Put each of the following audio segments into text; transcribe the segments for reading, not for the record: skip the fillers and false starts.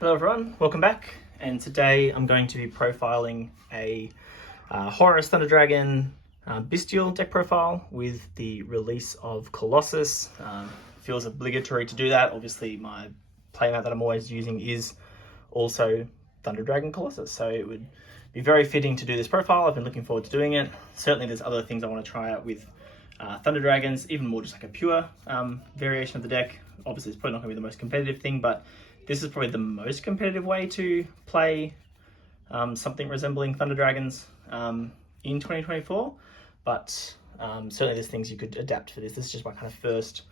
Hello everyone, welcome back, and today I'm going to be profiling a Horus Thunder Dragon Bystial deck profile with the release of Colossus. Feels obligatory to do that. Obviously my playmat that I'm always using is also Thunder Dragon Colossus, so it would be very fitting to do this profile. I've been looking forward to doing it. Certainly there's other things I want to try out with Thunder Dragons, even more just like a pure variation of the deck. Obviously it's probably not going to be the most competitive thing, but this is probably the most competitive way to play something resembling Thunder Dragons in 2024, but certainly there's things you could adapt for this. This is just my kind of first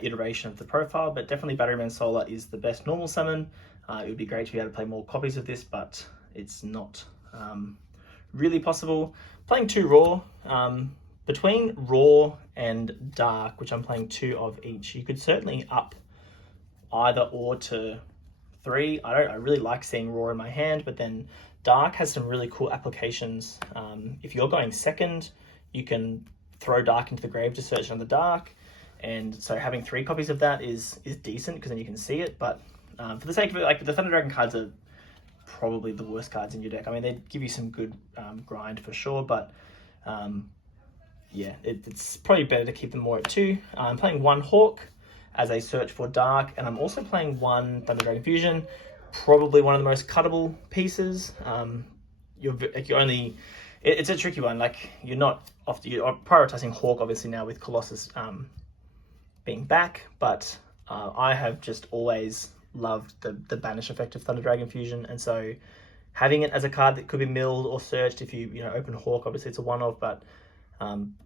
iteration of the profile, but definitely Batteryman Solar is the best normal summon. It would be great to be able to play more copies of this, but it's not really possible. Playing 2 Raw, between Raw and Dark, which I'm playing 2 of each, you could certainly up either or to 3. I really like seeing Raw in my hand, but then Dark has some really cool applications. If you're going second, you can throw Dark into the grave to search on the Dark, and so having 3 copies of that is decent because then you can see it. But for the sake of it, like the Thunder Dragon cards are probably the worst cards in your deck. I mean, they give you some good grind for sure, but yeah, it's probably better to keep them more at 2. I'm playing 1 Hawk as a search for Dark, and I'm also playing 1 Thunder Dragon Fusion, probably one of the most cuttable pieces. It's a tricky one. Like you're prioritizing Hawk obviously now with Colossus being back, but I have just always loved the banish effect of Thunder Dragon Fusion, and so having it as a card that could be milled or searched if you open Hawk, obviously it's a one-off, but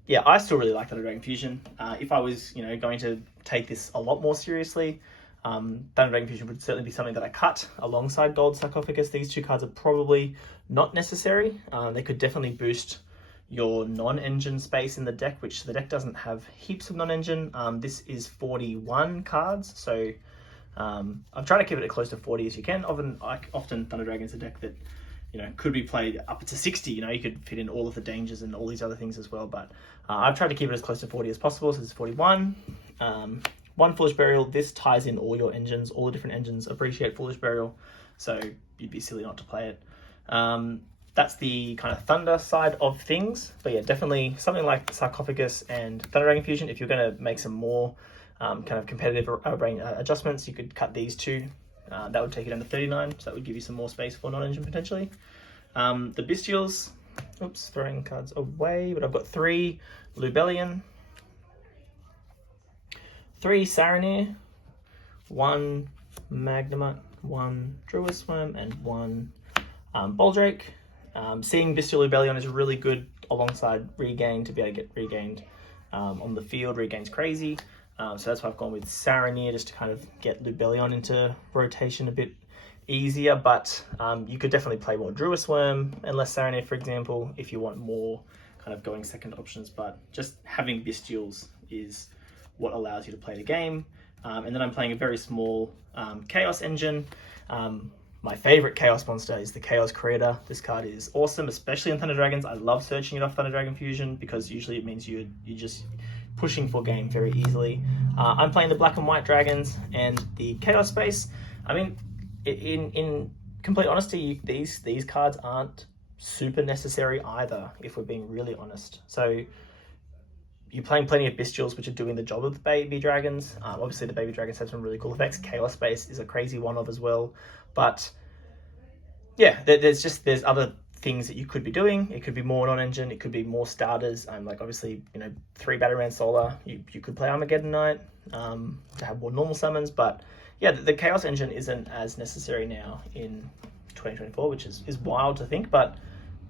yeah, I still really like Thunder Dragon Fusion. If I was, going to take this a lot more seriously, Thunder Dragon Fusion would certainly be something that I cut alongside Gold Sarcophagus. These 2 cards are probably not necessary. They could definitely boost your non-engine space in the deck, which the deck doesn't have heaps of non-engine. This is 41 cards, so I'm trying to keep it as close to 40 as you can. Often Thunder Dragon is a deck that could be played up to 60. You could fit in all of the dangers and all these other things as well. But I've tried to keep it as close to 40 as possible. So this is 41. 1 Foolish Burial. This ties in all your engines. All the different engines appreciate Foolish Burial, so you'd be silly not to play it. That's the kind of Thunder side of things. But yeah, definitely something like Sarcophagus and Thunder Dragon Fusion. If you're going to make some more kind of competitive adjustments, you could cut these 2. That would take it down to 39, so that would give you some more space for non-engine potentially. The Bystials, throwing cards away, but I've got 3 Lubellion, 3 Saranir, 1 Magnemite, 1 Druisworm, and 1 Boldrake. Seeing Bystial Lubellion is really good alongside Regain to be able to get regained on the field. Regain's crazy. So that's why I've gone with Saranir, just to kind of get Lubellion into rotation a bit easier. But you could definitely play more Druisworm and less Saranir, for example, if you want more kind of going second options. But just having Bystials is what allows you to play the game. And then I'm playing a very small Chaos engine. My favorite Chaos monster is the Chaos Creator. This card is awesome, especially in Thunder Dragons. I love searching it off Thunder Dragon Fusion because usually it means you just pushing for game very easily. I'm playing the Black and White Dragons and the Chaos Space. I mean, in complete honesty, these cards aren't super necessary either, if we're being really honest. So you're playing plenty of Bystials, which are doing the job of the Baby Dragons. Obviously, the Baby Dragons have some really cool effects. Chaos Space is a crazy one-of as well. But yeah, there's other things that you could be doing. It could be more non-engine, it could be more starters. Like obviously, 3 Batteryman Solar. You could play Armageddon Knight to have more normal summons, but yeah, the Chaos engine isn't as necessary now in 2024, which is wild to think, but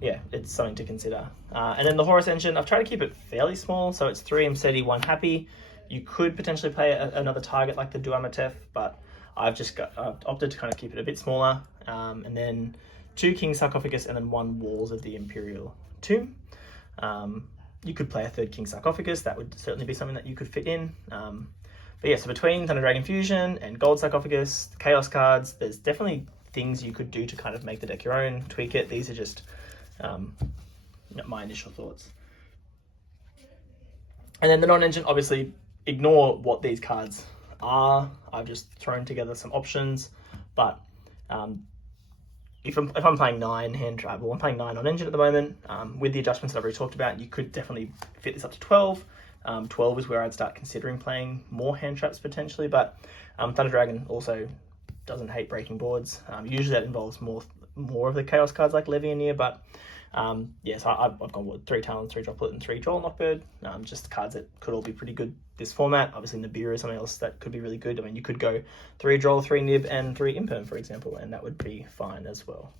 yeah, it's something to consider. And then the Horus engine, I've tried to keep it fairly small, so it's 3 Mseti, 1 Happy. You could potentially play another target like the Duamatef, but I've opted to kind of keep it a bit smaller. And then 2 King Sarcophagus, and then 1 Walls of the Imperial Tomb. You could play a 3rd King Sarcophagus. That would certainly be something that you could fit in. But yeah, so between Thunder Dragon Fusion and Gold Sarcophagus, the Chaos cards, there's definitely things you could do to kind of make the deck your own, tweak it. These are just my initial thoughts. And then the non-engine, obviously, ignore what these cards are. I've just thrown together some options, but If I'm playing 9 hand trap, well, I'm playing 9 on engine at the moment. With the adjustments that I've already talked about, you could definitely fit this up to 12. 12 is where I'd start considering playing more hand traps potentially, but Thunder Dragon also doesn't hate breaking boards. Usually that involves more of the chaos cards like Levianeer, but so I've gone with 3 Talons, 3 Droplet, and 3 Droll Knockbird. Just cards that could all be pretty good this format. Obviously Nibiru is something else that could be really good. I mean, you could go 3 Droll, 3 Nib, and 3 Imperm, for example, and that would be fine as well.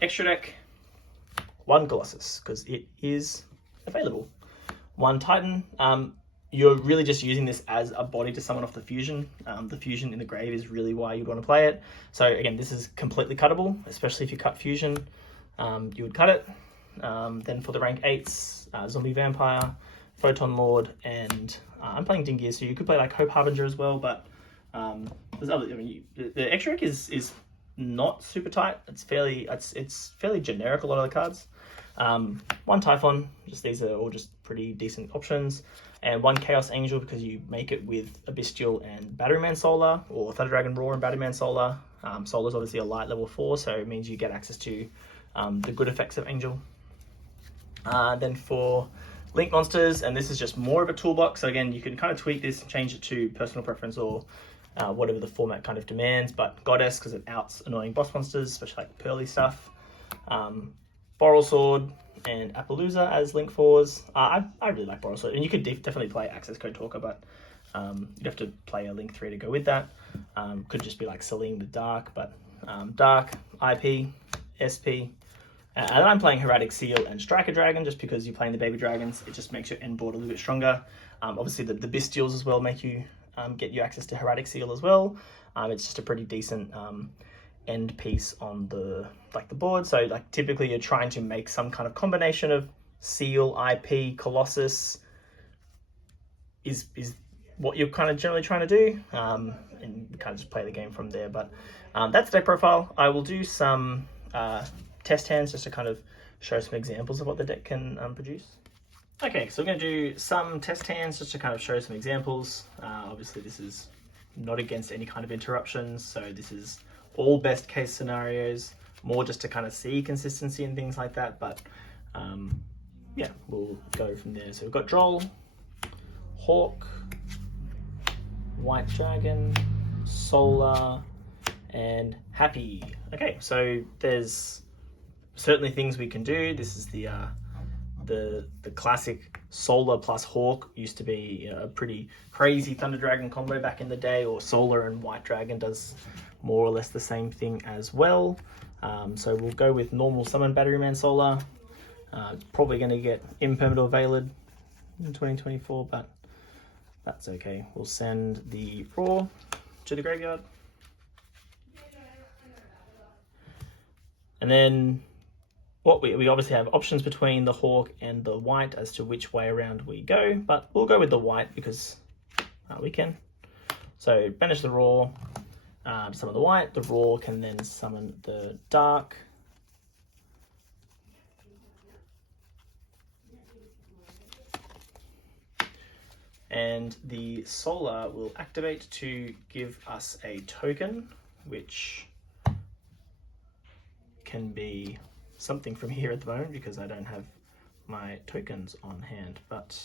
Extra deck, 1 Colossus, because it is available. 1 Titan. You're really just using this as a body to summon off the fusion. The fusion in the grave is really why you'd want to play it. So again, this is completely cuttable, especially if you cut fusion. You would cut it. Then for the rank 8s, Zombie Vampire, Photon Lord, and I'm playing Dingier, so you could play like Hope Harbinger as well, but there's other. I mean, the extra deck is not super tight. It's fairly generic, a lot of the cards. 1 Typhon, these are all just pretty decent options, and 1 Chaos Angel because you make it with a Bystial and Batteryman Solar, or Thunder Dragon Roar and Batteryman Solar. Solar is obviously a light level 4, so it means you get access to the good effects of Angel. Then for Link Monsters, and this is just more of a toolbox, so again, you can kind of tweak this, change it to personal preference or whatever the format kind of demands, but Goddess, because it outs annoying boss monsters, especially like Pearly stuff. Boral Sword and Appaloosa as Link 4s. I really like Boral Sword, and you could definitely play Access Code Talker, but you'd have to play a Link 3 to go with that. Could just be like Celine the Dark, but Dark, IP, SP, and I'm playing Heraldic Seal and Striker Dragon just because you're playing the baby dragons. It just makes your end board a little bit stronger. Obviously the Bystials as well make you get you access to Heraldic Seal as well. It's just a pretty decent end piece on the board. So like typically you're trying to make some kind of combination of Seal, IP, Colossus is what you're kind of generally trying to do, and you kind of just play the game from there. But that's the deck profile. I will do some test hands just to kind of show some examples of what the deck can produce. Okay, so we're going to do some test hands just to kind of show some examples. Obviously this is not against any kind of interruptions, so this is all best case scenarios, more just to kind of see consistency and things like that, but yeah, we'll go from there. So we've got Droll, Hawk, White Dragon, Solar, and Happy. Okay, so there's certainly things we can do. This is the classic Solar plus Hawk used to be a pretty crazy Thunder Dragon combo back in the day, or Solar and White Dragon does more or less the same thing as well. So we'll go with normal summon Batteryman Solar. It's probably going to get Impermanent Veiled in 2024, but that's okay. We'll send the Roar to the graveyard. And then we obviously have options between the Hawk and the White as to which way around we go, but we'll go with the White because we can. So banish the Roar, summon the White. The Roar can then summon the Dark. And the Solar will activate to give us a token, which can be something from here at the moment because I don't have my tokens on hand, but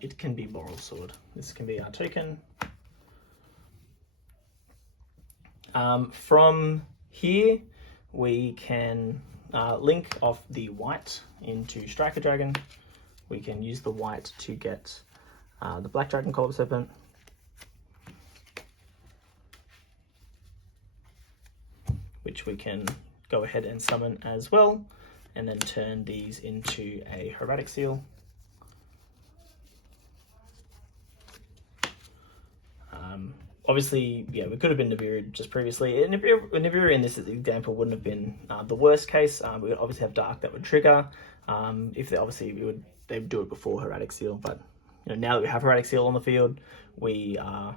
it can be Boral Sword. This can be our token. From here, we can link off the White into Striker Dragon. We can use the White to get the Black Dragon Collar Serpent. Which we can go ahead and summon as well, and then turn these into a Heraldic Seal. Obviously, yeah, we could have been Nibiru just previously. Nibiru in this example wouldn't have been the worst case. We would obviously have Dark that would trigger. If they would do it before Heraldic Seal, but now that we have Heraldic Seal on the field, we are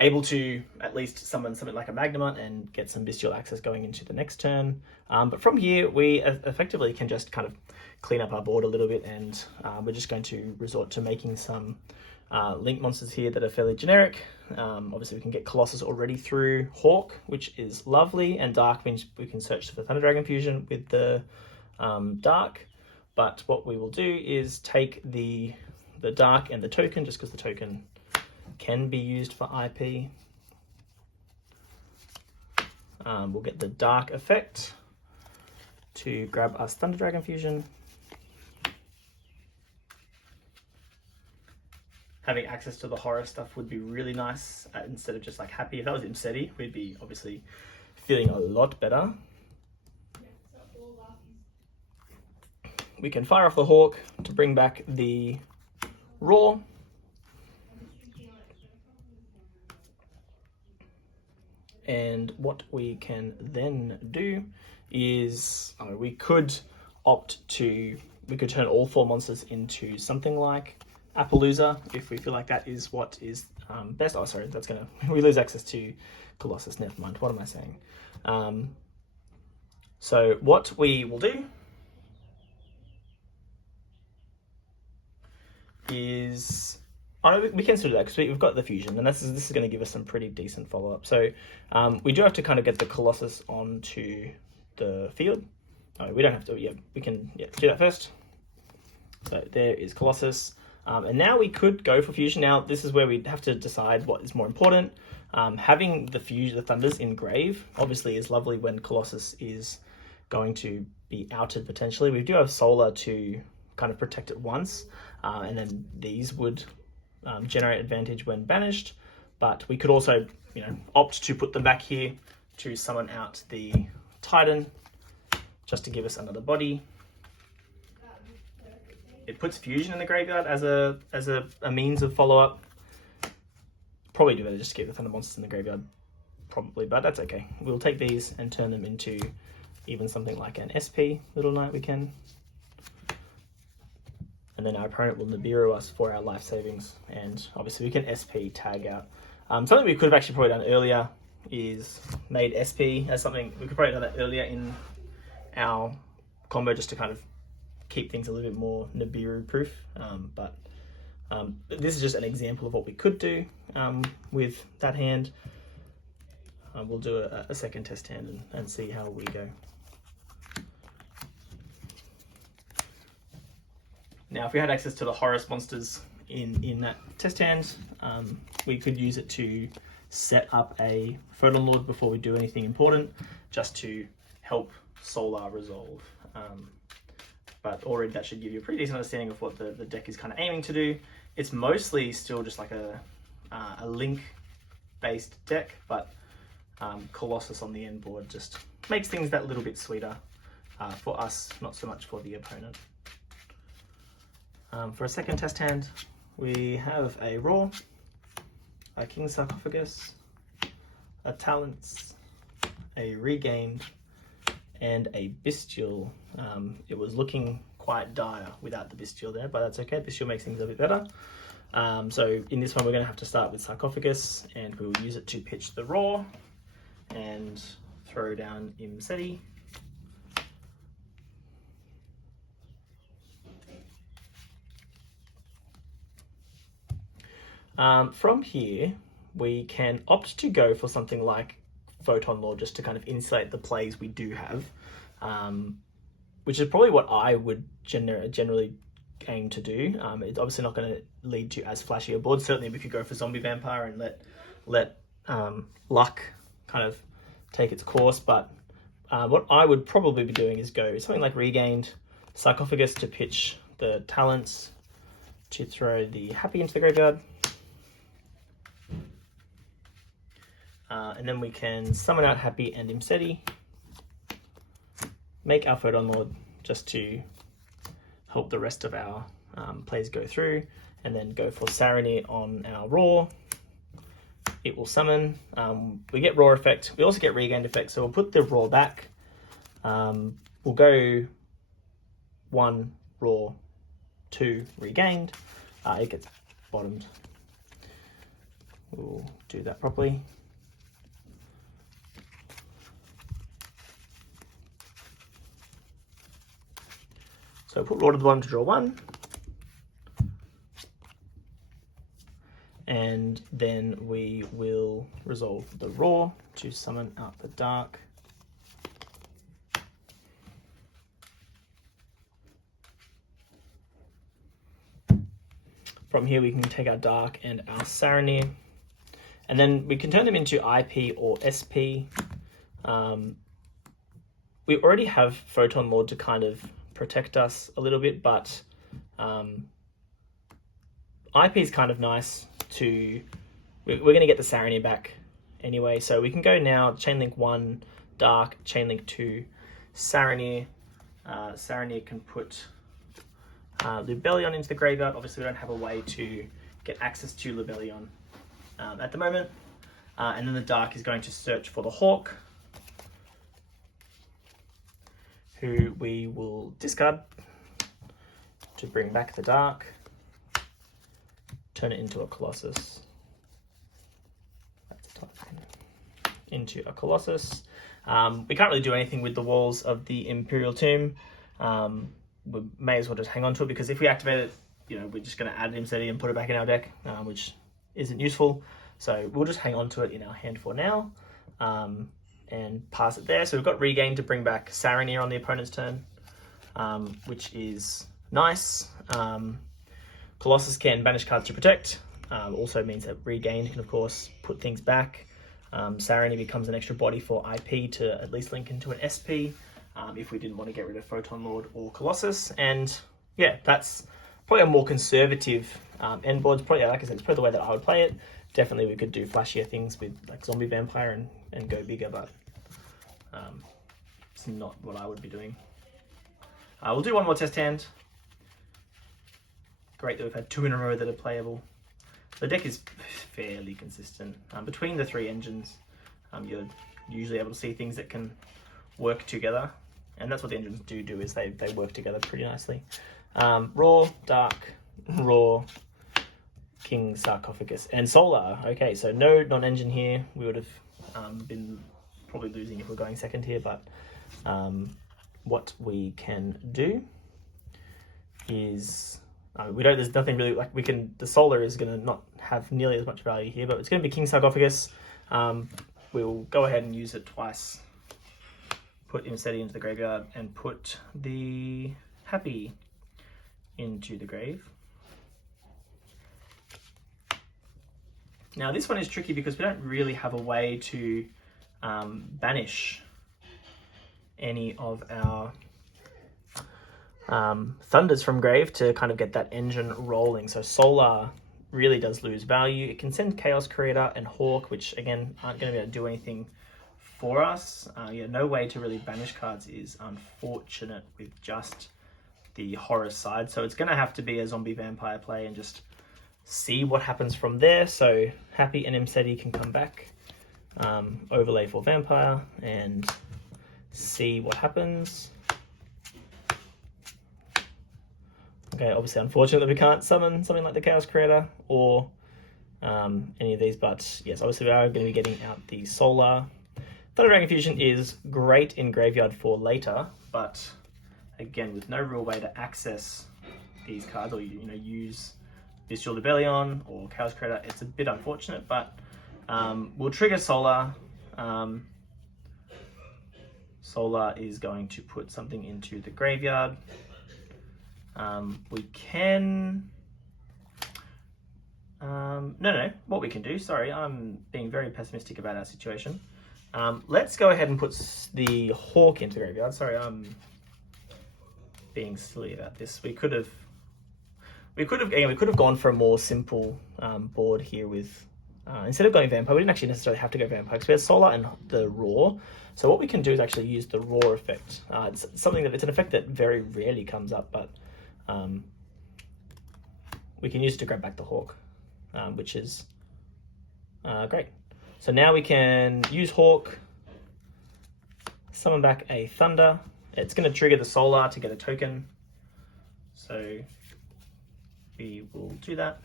able to at least summon something like a Magnemite and get some Bystial access going into the next turn. But from here, we effectively can just kind of clean up our board a little bit, and we're just going to resort to making some link monsters here that are fairly generic. Obviously we can get Colossus already through Hawk, which is lovely, and Dark means we can search for Thunder Dragon fusion with the Dark. But what we will do is take the Dark and the token, just because the token can be used for IP. We'll get the Dark effect to grab us Thunder Dragon fusion. Having access to the Horus stuff would be really nice instead of just like happy. If that was Imseti, we'd be obviously feeling a lot better. We can fire off the Hawk to bring back the Roar. And what we can then do is we could turn all 4 monsters into something like Appaloosa if we feel like that is what is best. Oh, sorry, we lose access to Colossus. Never mind. What am I saying? So what we will do is, we can still do that because we've got the fusion, and this is going to give us some pretty decent follow up. So we do have to kind of get the Colossus onto the field. No, we don't have to. Yeah, we can do that first. So there is Colossus. And now we could go for fusion. Now this is where we have to decide what is more important. Having the Thunders in grave obviously is lovely when Colossus is going to be outed potentially. We do have Solar to kind of protect it once, and then these would generate advantage when banished. But we could also, opt to put them back here to summon out the Titan, just to give us another body. It puts fusion in the graveyard as a means of follow-up. Probably do better just to keep the Thunder monsters in the graveyard, probably, but that's okay. We'll take these and turn them into even something like an SP Little Knight we can. And then our opponent will Nibiru us for our life savings, and obviously we can SP tag out. Something we could have actually probably done earlier is made SP as something. We could probably have done that earlier in our combo just to kind of keep things a little bit more Nibiru proof, but this is just an example of what we could do with that hand. We'll do a second test hand and see how we go. Now if we had access to the Horus monsters in that test hand, we could use it to set up a Photon Lord before we do anything important, just to help Solar resolve. But already that should give you a pretty decent understanding of what the deck is kind of aiming to do. It's mostly still just like a link-based deck, but Colossus on the end board just makes things that little bit sweeter for us, not so much for the opponent. For a second test hand, we have a Roar, a King Sarcophagus, a Talents, a Regained, and a Bystial. It was looking quite dire without the Bystial there, but that's okay. Bystial makes things a bit better. So in this one, we're going to have to start with Sarcophagus, and we will use it to pitch the Roar and throw down Imseti. From here, we can opt to go for something like Photon Lord just to kind of insulate the plays we do have, which is probably what I would generally aim to do. It's obviously not going to lead to as flashy a board. Certainly if you go for Zombie Vampire and let luck kind of take its course, but what I would probably be doing is go something like Regained, Sarcophagus to pitch the Talents, to throw the Happy into the graveyard. And then we can summon out Happy and Imseti, make our Photon Lord just to help the rest of our plays go through, and then go for Sarony on our Roar. It will summon. We get Roar effect. We also get Regained effect, so we'll put the Roar back. We'll go 1 Roar, 2 Regained. It gets bottomed. We'll do that properly. So put Roar to the bottom to draw 1. and then we will resolve the Roar to summon out the Dark. From here we can take our Dark and our Saronir, and then we can turn them into IP or SP. We already have Photon Lord to kind of protect us a little bit, but IP is kind of nice to... We're going to get the Saronir back anyway, so we can go now Chainlink 1, Dark, Chainlink 2, Saronir. Saronir can put Lubellion into the graveyard. Obviously we don't have a way to get access to Lubellion at the moment. And then the Dark is going to search for the Hawk, who we will discard to bring back the Dark, turn it into a Colossus. That's a type. Into a Colossus. We can't really do anything with the walls of the Imperial Tomb. We may as well just hang on to it, because if we activate it, you know, we're just going to add an Imseti and put it back in our deck, which isn't useful. So we'll just hang on to it in our hand for now, and pass it there. So we've got Regain to bring back Saronir on the opponent's turn, which is nice. Colossus can banish cards to protect. Also means that Regain can, of course, put things back. Saronir becomes an extra body for IP to at least link into an SP, if we didn't want to get rid of Photon Lord or Colossus. And yeah, that's probably a more conservative end board. Probably, like I said, it's probably the way that I would play it. Definitely we could do flashier things with like Zombie Vampire and go bigger, but it's not what I would be doing. We'll do one more test hand. Great that we've had 2 in a row that are playable. The deck is fairly consistent. Between the 3 engines, you're usually able to see things that can work together. And that's what the engines do is they work together pretty nicely. Raw, Dark, Raw, King Sarcophagus, and Solar. Okay, so no non-engine here. We would have been probably losing if we're going second here, but what we can do is... there's nothing really, like we can, the Solar is going to not have nearly as much value here, but it's going to be King Sarcophagus. We'll go ahead and use it twice. Put Imseti into the graveyard and put the Happy into the grave. Now this one is tricky because we don't really have a way to banish any of our Thunders from grave to kind of get that engine rolling. So Solar really does lose value. It can send Chaos Creator and Hawk, which again aren't going to be able to do anything for us. Yeah, no way to really banish cards is unfortunate with just the Horus side. So it's going to have to be a Zombie Vampire play and just see what happens from there. So Happy and Imseti can come back, overlay for Vampire, and see what happens. Okay, obviously unfortunate that we can't summon something like the Chaos Creator or any of these, but yes, obviously we are going to be getting out the Solar. Thunder Dragon Fusion is great in graveyard for later, but again, with no real way to access these cards or use Bystial Rebellion or Chaos Creator, it's a bit unfortunate, but we'll trigger Solar. Solar is going to put something into the graveyard. We can... No, what we can do, sorry, I'm being very pessimistic about our situation. Let's go ahead and put the Hawk into the graveyard. Sorry, I'm being silly about this. We could have gone for a more simple board here with, instead of going Vampire, we didn't actually necessarily have to go Vampire because we had Solar and the Roar. So what we can do is actually use the Roar effect. It's an effect that very rarely comes up, but we can use it to grab back the Hawk, which is great. So now we can use Hawk, summon back a Thunder. It's going to trigger the Solar to get a token. So we will do that.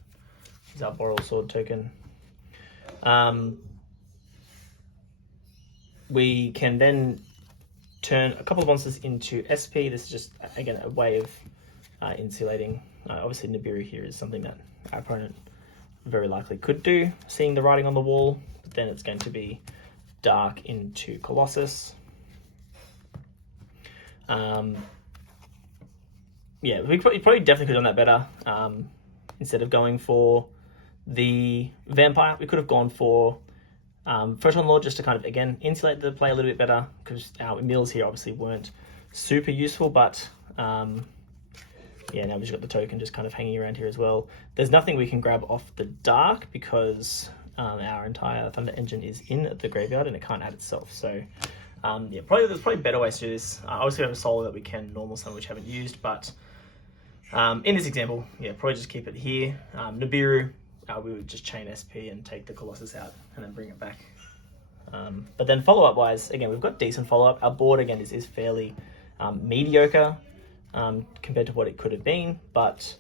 This is our Boreal Sword token. We can then turn a couple of monsters into SP. This is just, again, a way of insulating. Obviously Nibiru here is something that our opponent very likely could do, seeing the writing on the wall. But then it's going to be dark into Colossus. Yeah, we probably definitely could have done that better. Instead of going for the vampire, we could have gone for Photon Lord, just to kind of, again, insulate the play a little bit better, because our mills here obviously weren't super useful, but yeah, now we've just got the token just kind of hanging around here as well. There's nothing we can grab off the dark because our entire Thunder Engine is in the graveyard and it can't add itself. So yeah, there's probably better ways to do this. Obviously we have a solar that we can normal summon, which we haven't used, but in this example, yeah, probably just keep it here. Nibiru, we would just chain SP and take the Colossus out and then bring it back. But then follow-up wise, again, we've got decent follow-up. Our board, again, is fairly mediocre compared to what it could have been, but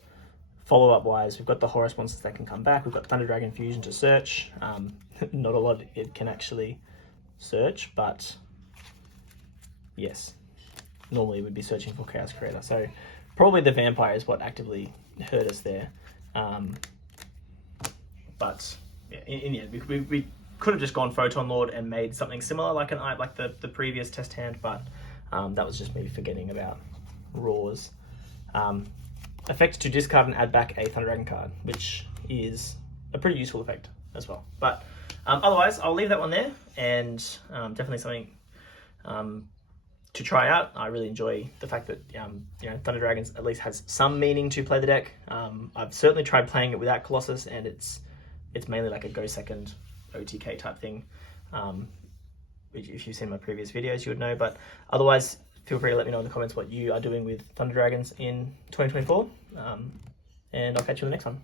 follow-up wise, we've got the Horus monsters that can come back. We've got Thunder Dragon Fusion to search. Not a lot it can actually search, but yes, normally we'd be searching for Chaos Creator. So probably the Vampire is what actively hurt us there. But yeah, in the end, we could have just gone Photon Lord and made something similar like the previous test hand, but that was just me forgetting about Roars. Effect to discard and add back a Thunder Dragon card, which is a pretty useful effect as well. But otherwise, I'll leave that one there, and definitely something to try out. I really enjoy the fact that you know, Thunder Dragons at least has some meaning to play the deck. I've certainly tried playing it without Colossus, and it's mainly like a go second OTK type thing. Which if you've seen my previous videos, you would know. But otherwise, feel free to let me know in the comments what you are doing with Thunder Dragons in 2024. And I'll catch you in the next one.